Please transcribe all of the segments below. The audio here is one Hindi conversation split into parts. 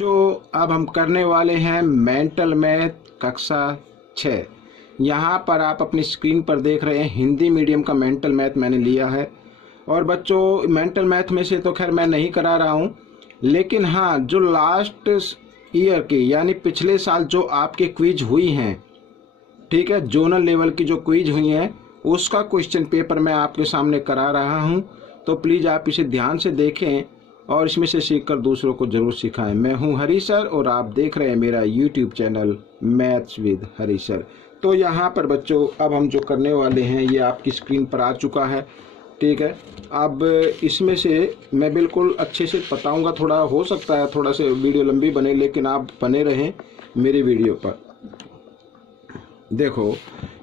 बच्चों अब हम करने वाले हैं मेंटल मैथ कक्षा 6। यहाँ पर आप अपनी स्क्रीन पर देख रहे हैं हिंदी मीडियम का मेंटल मैथ मैंने लिया है। और बच्चों मेंटल मैथ में से तो खैर मैं नहीं करा रहा हूँ, लेकिन हाँ जो लास्ट ईयर की यानी पिछले साल जो आपके क्विज हुई हैं, ठीक है, जोनल लेवल की जो क्विज हुई हैं उसका क्वेश्चन पेपर मैं आपके सामने करा रहा हूँ। तो प्लीज़ आप इसे ध्यान से देखें और इसमें से सीखकर दूसरों को ज़रूर सिखाएं। मैं हूं हरी सर और आप देख रहे हैं मेरा YouTube channel maths with Hari sir. तो यहाँ पर बच्चों अब हम जो करने वाले हैं ये आपकी स्क्रीन पर आ चुका है, ठीक है। अब इसमें से मैं बिल्कुल अच्छे से बताऊंगा, थोड़ा हो सकता है थोड़ा सा वीडियो लंबी बने, लेकिन आप बने रहें मेरी वीडियो पर। देखो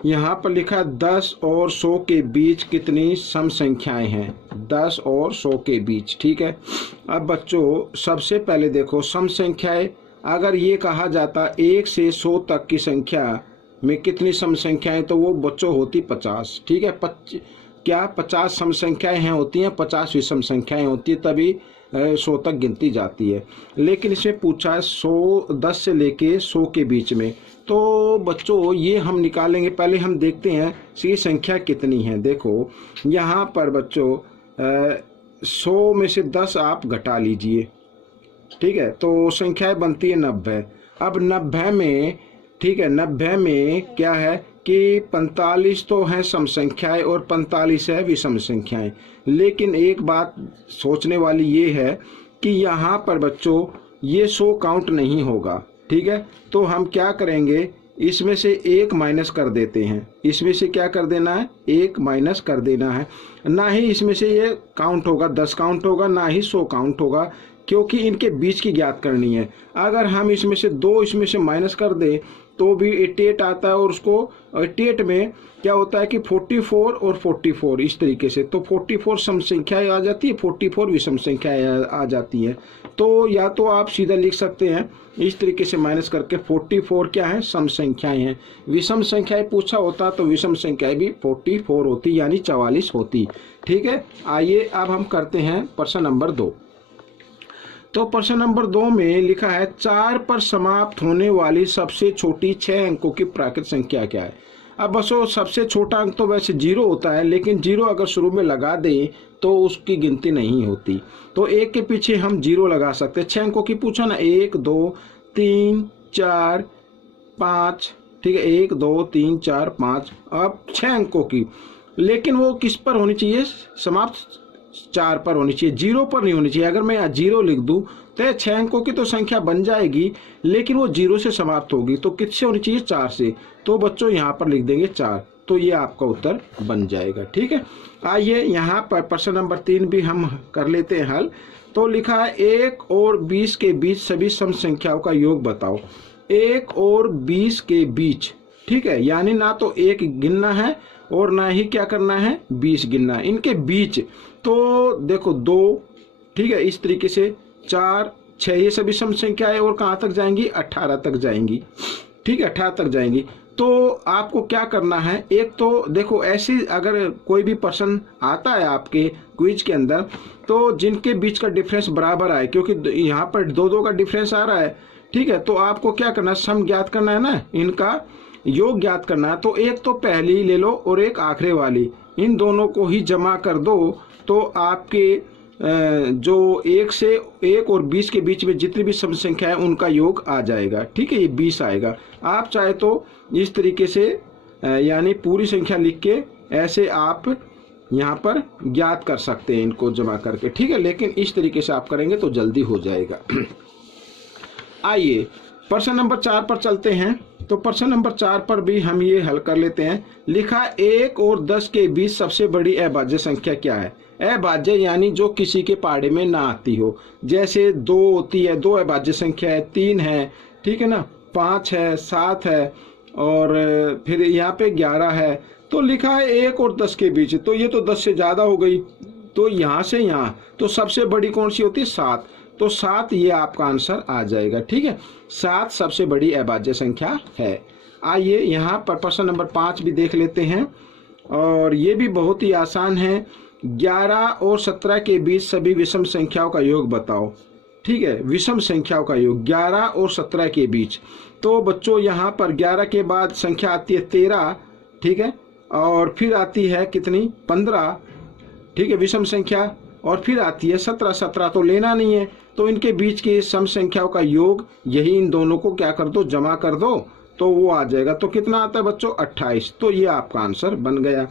यहाँ पर लिखा 10 और 100 के बीच कितनी सम संख्याएं हैं, 10 और 100 के बीच, ठीक है। अब बच्चों सबसे पहले देखो सम संख्याएं, अगर ये कहा जाता 1 से 100 तक की संख्या में कितनी सम संख्याएं, तो वो बच्चों होती 50, ठीक है। 50 सम संख्याएं हैं होती हैं, 50 विषम संख्याएं होती है, तभी 100 तक गिनती जाती है। लेकिन इसमें पूछा है 10 से लेके 100 के बीच में, तो बच्चों ये हम निकालेंगे। पहले हम देखते हैं ये संख्या कितनी है। देखो यहाँ पर बच्चों 100 में से 10 आप घटा लीजिए, ठीक है, तो संख्याएं बनती है 90। अब 90 में, ठीक है, 90 में क्या है कि 45 तो है सम संख्याएं और 45 है विषम संख्याएं। लेकिन एक बात सोचने वाली ये है कि यहाँ पर बच्चों ये 100 काउंट नहीं होगा, ठीक है। तो हम क्या करेंगे, इसमें से 1 माइनस कर देते हैं। इसमें से क्या कर देना है, 1 माइनस कर देना है। ना ही इसमें से ये काउंट होगा, 10 काउंट होगा, ना ही 100 काउंट होगा, क्योंकि इनके बीच की ज्ञात करनी है। अगर हम इसमें से 2 इसमें से माइनस कर दें तो भी 88 आता है, और उसको 88 में क्या होता है कि 44 और 44 इस तरीके से, तो 44 सम संख्याएं आ जाती है, 44 विषम संख्याएं आ जाती है। तो या तो आप सीधा लिख सकते हैं इस तरीके से माइनस करके 44 क्या है, सम संख्याएं हैं। विषम संख्याएं पूछा होता तो विषम संख्याएं भी 44 होती, यानी 44 होती, ठीक है। आइए अब हम करते हैं प्रश्न नंबर 2। तो प्रश्न नंबर 2 में लिखा है 4 पर समाप्त होने वाली सबसे छोटी 6 अंकों की प्राकृत संख्या क्या है। अब बसो सबसे छोटा अंक तो वैसे 0 होता है, लेकिन 0 अगर शुरू में लगा दें तो उसकी गिनती नहीं होती। तो 1 के पीछे हम 0 लगा सकते हैं। 6 अंकों की पूछा ना, 1 2 3 4 5, ठीक है, 1 2 3 4 5। अब 6 अंकों की, लेकिन वो किस पर होनी चाहिए, समाप्त 4 पर होनी चाहिए, 0 पर नहीं होनी चाहिए। अगर मैं यहाँ 0 लिख दूं तो 6 अंकों की तो संख्या बन जाएगी, लेकिन वो 0 से समाप्त होगी। तो किससे होनी चाहिए, 4 से। तो बच्चों यहाँ पर लिख देंगे 4, तो ये आपका उत्तर बन जाएगा, ठीक है। आइए यहाँ पर प्रश्न नंबर 3 भी हम कर लेते हैं हल। तो लिखा है 1 और 20 के बीच सभी सम संख्याओं का योग बताओ। 1 और 20 के बीच, ठीक है, यानी ना तो 1 गिनना है और ना ही क्या करना है, 20 गिनना है, इनके बीच। तो देखो 2, ठीक है, इस तरीके से 4 6 ये सभी सम संख्याएं, और कहाँ तक जाएंगी, 18 तक जाएंगी, ठीक है, 18 तक जाएंगी। तो आपको क्या करना है, एक तो देखो ऐसी अगर कोई भी प्रश्न आता है आपके क्विज के अंदर, तो जिनके बीच का डिफरेंस बराबर आए, क्योंकि यहाँ पर 2-2 का डिफरेंस आ रहा है, ठीक है, तो आपको क्या करना है, सम ज्ञात करना है ना, इनका योग ज्ञात करना है। तो एक तो पहली ले लो और एक आखिरी वाली, इन दोनों को ही जमा कर दो, तो आपके जो 1 और 20 के बीच में जितनी भी सम संख्या है उनका योग आ जाएगा, ठीक है, ये 20 आएगा। आप चाहे तो इस तरीके से यानी पूरी संख्या लिख के ऐसे आप यहाँ पर ज्ञात कर सकते हैं इनको जमा करके, ठीक है, लेकिन इस तरीके से आप करेंगे तो जल्दी हो जाएगा। आइए प्रश्न नंबर 4 पर चलते हैं। तो प्रश्न नंबर 4 पर भी हम ये हल कर लेते हैं। लिखा 1 और 10 के बीच सबसे बड़ी अभाज्य संख्या क्या है। अभाज्य यानी जो किसी के पाड़े में ना आती हो, जैसे 2 होती है, 2 अभाज्य संख्या है, 3 है, ठीक है ना, 5 है, 7 है, और फिर यहाँ पे 11 है। तो लिखा है 1 और 10 के बीच, तो ये तो 10 से ज़्यादा हो गई, तो यहाँ से यहाँ तो सबसे बड़ी कौन सी होती है, 7। तो 7 ये आपका आंसर आ जाएगा, ठीक है, 7 सबसे बड़ी अभाज्य संख्या है। आइए यहाँ पर प्रश्न नंबर 5 भी देख लेते हैं, और ये भी बहुत ही आसान है। 11 और 17 के बीच सभी विषम संख्याओं का योग बताओ, ठीक है, विषम संख्याओं का योग 11 और 17 के बीच। तो बच्चों यहाँ पर 11 के बाद संख्या आती है 13, ठीक है, और फिर आती है कितनी 15, ठीक है, विषम संख्या, और फिर आती है 17। 17 तो लेना नहीं है, तो इनके बीच की सम संख्याओं का योग यही इन दोनों को क्या कर दो, जमा कर दो, तो वो आ जाएगा। तो कितना आता है बच्चों 28। तो ये आपका आंसर बन गया।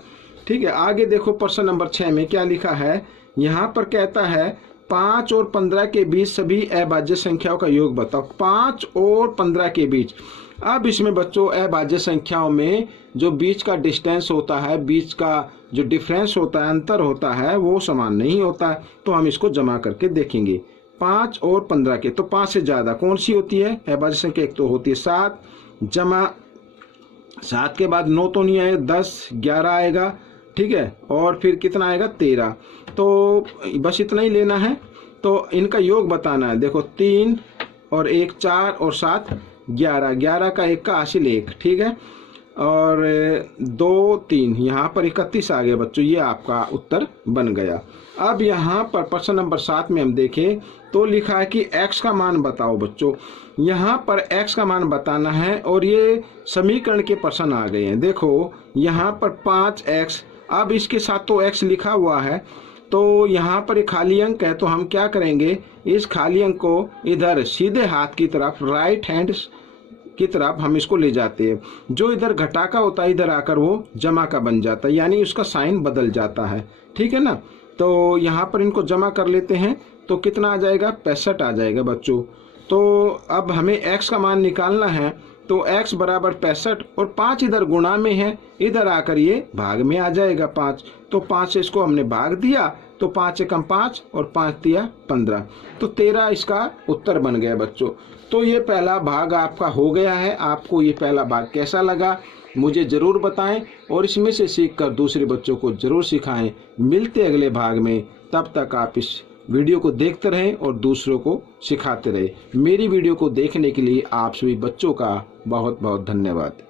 ठीक है, आगे देखो प्रश्न नंबर 6 में क्या लिखा है। यहाँ पर कहता है 5 और 15 के बीच सभी अभाज्य संख्याओं का योग बताओ। 5 और 15 के बीच। अब इसमें बच्चों अभाज्य संख्याओं में जो बीच का डिस्टेंस होता है, बीच का जो डिफरेंस होता है, अंतर होता है, वो समान नहीं होता है। तो हम इसको जमा करके देखेंगे। 5 और 15 के, तो 5 से ज़्यादा कौन सी होती है अभाज्य संख्या? एक तो होती है 7, जमा 7 के बाद 9 तो नहीं आएगा, 10, 11 आएगा, ठीक है, और फिर कितना आएगा 13। तो बस इतना ही लेना है। तो इनका योग बताना है। देखो 3 और 1 4 और 7 11, 11 का 1 का हासिल 1, ठीक है, और 2 3 यहाँ पर 31 आ गया बच्चों। ये आपका उत्तर बन गया। अब यहाँ पर प्रश्न नंबर 7 में हम देखें तो लिखा है कि x का मान बताओ बच्चों। यहाँ पर x का मान बताना है और ये समीकरण के प्रश्न आ गए हैं। देखो यहाँ पर 5x, अब इसके साथ तो x लिखा हुआ है, तो यहाँ पर एक खाली अंक है, तो हम क्या करेंगे, इस खाली अंक को इधर सीधे हाथ की तरफ, राइट हैंड की तरफ हम इसको ले जाते हैं। जो इधर घटा का होता है इधर आकर वो जमा का बन जाता है, यानी उसका साइन बदल जाता है, ठीक है ना। तो यहाँ पर इनको जमा कर लेते हैं, तो कितना आ जाएगा 65 आ जाएगा बच्चों। तो अब हमें x का मान निकालना है, तो x बराबर 65 और 5 इधर गुणा में है, इधर आकर ये भाग में आ जाएगा 5। तो 5 से इसको हमने भाग दिया, तो 5 से कम 5 और 5 दिया 15, तो 13 इसका उत्तर बन गया बच्चों। तो ये पहला भाग आपका हो गया है। आपको ये पहला भाग कैसा लगा मुझे ज़रूर बताएं और इसमें से सीखकर दूसरे बच्चों को ज़रूर सिखाएं। मिलते अगले भाग में, तब तक आप इस वीडियो को देखते रहें और दूसरों को सिखाते रहें। मेरी वीडियो को देखने के लिए आप सभी बच्चों का बहुत बहुत धन्यवाद।